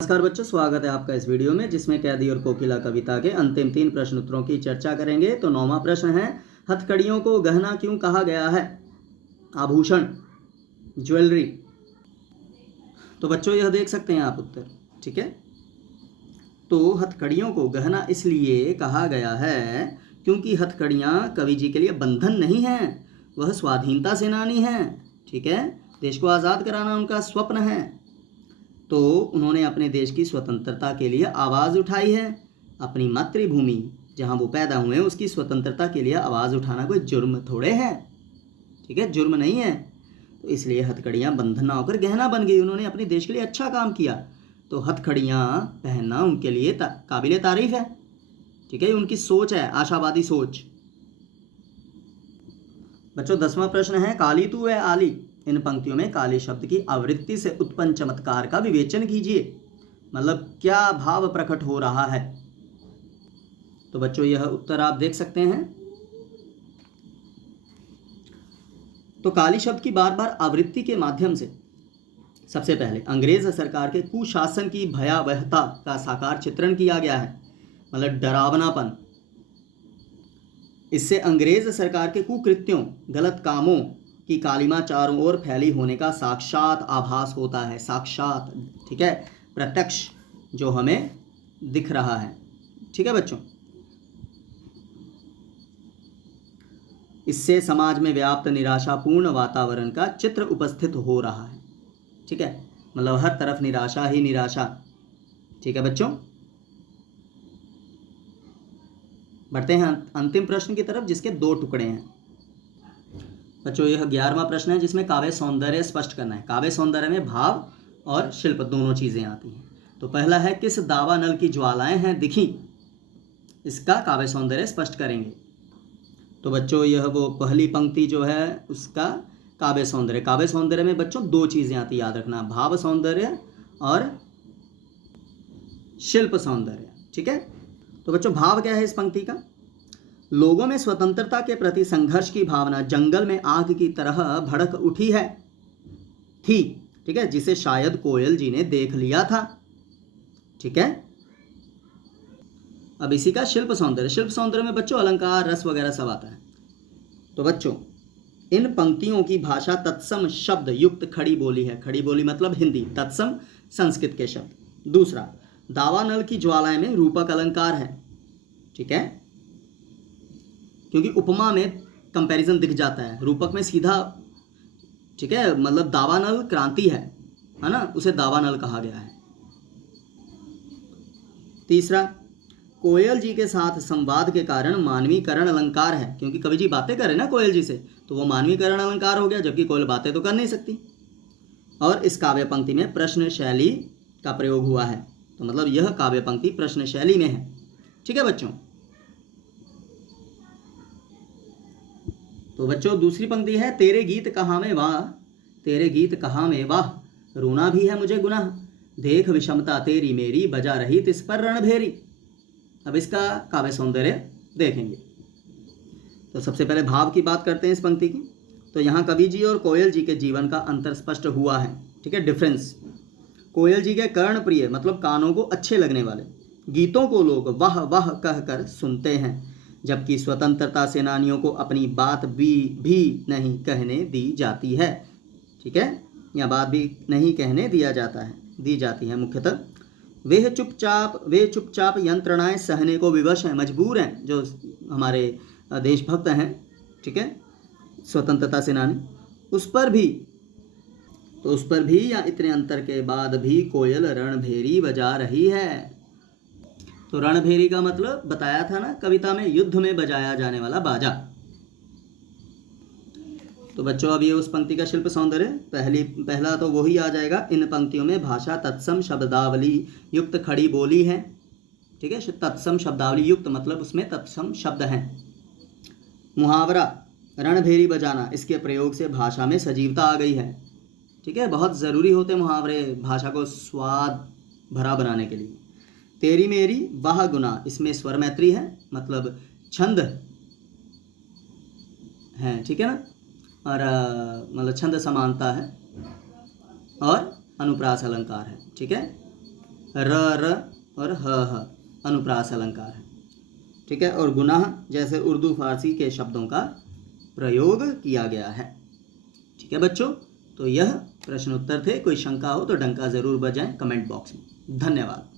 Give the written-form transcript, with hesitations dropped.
नमस्कार बच्चों, स्वागत है आपका इस वीडियो में जिसमें कैदी और कोकिला कविता के अंतिम 3 प्रश्न उत्तरों की चर्चा करेंगे। तो 9वां प्रश्न है, हथकड़ियों को गहना क्यों कहा गया है? आभूषण, ज्वेलरी। तो बच्चों यह देख सकते हैं आप उत्तर, ठीक है। तो हथकड़ियों को गहना इसलिए कहा गया है क्योंकि हथकड़ियाँ कवि जी के लिए बंधन नहीं हैं, वह स्वाधीनता सेनानी हैं, ठीक है। देश को आज़ाद कराना उनका स्वप्न है, तो उन्होंने अपने देश की स्वतंत्रता के लिए आवाज़ उठाई है। अपनी मातृभूमि जहाँ वो पैदा हुए हैं उसकी स्वतंत्रता के लिए आवाज़ उठाना कोई जुर्म थोड़े है, ठीक है, जुर्म नहीं है। तो इसलिए हथकड़ियाँ बंधन ना होकर गहना बन गई। उन्होंने अपने देश के लिए अच्छा काम किया, तो हथकड़ियाँ पहनना उनके लिए काबिल तारीफ है, ठीक है। उनकी सोच है, आशावादी सोच। बच्चों 10वां प्रश्न है, काली तू है आली। इन पंक्तियों में काली शब्द की आवृत्ति से उत्पन्न चमत्कार का विवेचन कीजिए, मतलब क्या भाव प्रकट हो रहा है। तो बच्चों यह उत्तर आप देख सकते हैं। तो काली शब्द की बार बार आवृत्ति के माध्यम से सबसे पहले अंग्रेज सरकार के कुशासन की भयावहता का साकार चित्रण किया गया है, मतलब डरावनापन। इससे अंग्रेज सरकार के कुकृत्यों, गलत कामों की कालिमा चारों ओर फैली होने का साक्षात आभास होता है, साक्षात, ठीक है, प्रत्यक्ष जो हमें दिख रहा है, ठीक है बच्चों। इससे समाज में व्याप्त निराशापूर्ण वातावरण का चित्र उपस्थित हो रहा है, ठीक है, मतलब हर तरफ निराशा ही निराशा, ठीक है बच्चों। बढ़ते हैं अंतिम प्रश्न की तरफ जिसके 2 टुकड़े हैं। बच्चों यह 11वां प्रश्न है जिसमें काव्य सौंदर्य स्पष्ट करना है। काव्य सौंदर्य में भाव और शिल्प दोनों चीज़ें आती हैं। तो पहला है, किस दावा नल की ज्वालाएं हैं दिखी, इसका काव्य सौंदर्य स्पष्ट करेंगे। तो बच्चों यह वो पहली पंक्ति जो है उसका काव्य सौंदर्य। काव्य सौंदर्य में बच्चों 2 चीज़ें आती, याद रखना, भाव सौंदर्य और शिल्प सौंदर्य, ठीक है। तो बच्चों भाव क्या है इस पंक्ति का? लोगों में स्वतंत्रता के प्रति संघर्ष की भावना जंगल में आग की तरह भड़क उठी है, थी, ठीक है, जिसे शायद कोयल जी ने देख लिया था, ठीक है। अब इसी का शिल्प सौंदर्य। शिल्प सौंदर्य में बच्चों अलंकार, रस वगैरह सब आता है। तो बच्चों इन पंक्तियों की भाषा तत्सम शब्द युक्त खड़ी बोली है। खड़ी बोली मतलब हिंदी, तत्सम संस्कृत के शब्द। दूसरा, दावानल की ज्वालाएं में रूपक अलंकार है, ठीक है, क्योंकि उपमा में कंपैरिजन दिख जाता है, रूपक में सीधा, ठीक है, मतलब दावानल क्रांति है ना, उसे दावानल कहा गया है। तीसरा, कोयल जी के साथ संवाद के कारण मानवीकरण अलंकार है, क्योंकि कवि जी बातें करें ना कोयल जी से, तो वो मानवीकरण अलंकार हो गया, जबकि कोयल बातें तो कर नहीं सकती। और इस काव्य पंक्ति में प्रश्न शैली का प्रयोग हुआ है, तो मतलब यह काव्य पंक्ति प्रश्न शैली में है, ठीक है बच्चों। तो बच्चों दूसरी पंक्ति है, तेरे गीत कहाँ में वाह, तेरे गीत कहाँ में वाह, रोना भी है मुझे गुनाह, देख विषमता तेरी मेरी, बजा रही तिस पर रणभेरी। अब इसका काव्य सौंदर्य देखेंगे। तो सबसे पहले भाव की बात करते हैं इस पंक्ति की। तो यहाँ कवि जी और कोयल जी के जीवन का अंतर स्पष्ट हुआ है, ठीक है, डिफरेंस। कोयल जी के कर्ण प्रिय मतलब कानों को अच्छे लगने वाले गीतों को लोग वाह वाह कहकर सुनते हैं, जबकि स्वतंत्रता सेनानियों को अपनी बात भी नहीं कहने दी जाती है, ठीक है, या बात भी नहीं कहने दी जाती है मुख्यतः। वे चुपचाप यंत्रणाएं सहने को विवश हैं, मजबूर हैं, जो हमारे देशभक्त हैं, ठीक है, स्वतंत्रता सेनानी। उस पर भी या इतने अंतर के बाद भी कोयल रणभेरी बजा रही है। तो रणभेरी का मतलब बताया था ना कविता में, युद्ध में बजाया जाने वाला बाजा। तो बच्चों अब ये उस पंक्ति का शिल्प सौंदर्य पहला तो वही आ जाएगा, इन पंक्तियों में भाषा तत्सम शब्दावली युक्त खड़ी बोली है, ठीक है, तत्सम शब्दावली युक्त मतलब उसमें तत्सम शब्द हैं। मुहावरा रणभेरी बजाना, इसके प्रयोग से भाषा में सजीवता आ गई है, ठीक है, बहुत ज़रूरी होते मुहावरे भाषा को स्वाद भरा बनाने के लिए। तेरी मेरी वाह गुना, इसमें स्वर मैत्री है, मतलब छंद है, ठीक है ना, और मतलब छंद समानता है और अनुप्रास अलंकार है, ठीक है। र और ह अनुप्रास अलंकार है। ठीक है, और गुनाह जैसे उर्दू फारसी के शब्दों का प्रयोग किया गया है। ठीक है बच्चों, तो यह प्रश्न उत्तर थे। कोई शंका हो तो डंका ज़रूर बजाएं कमेंट बॉक्स में। धन्यवाद।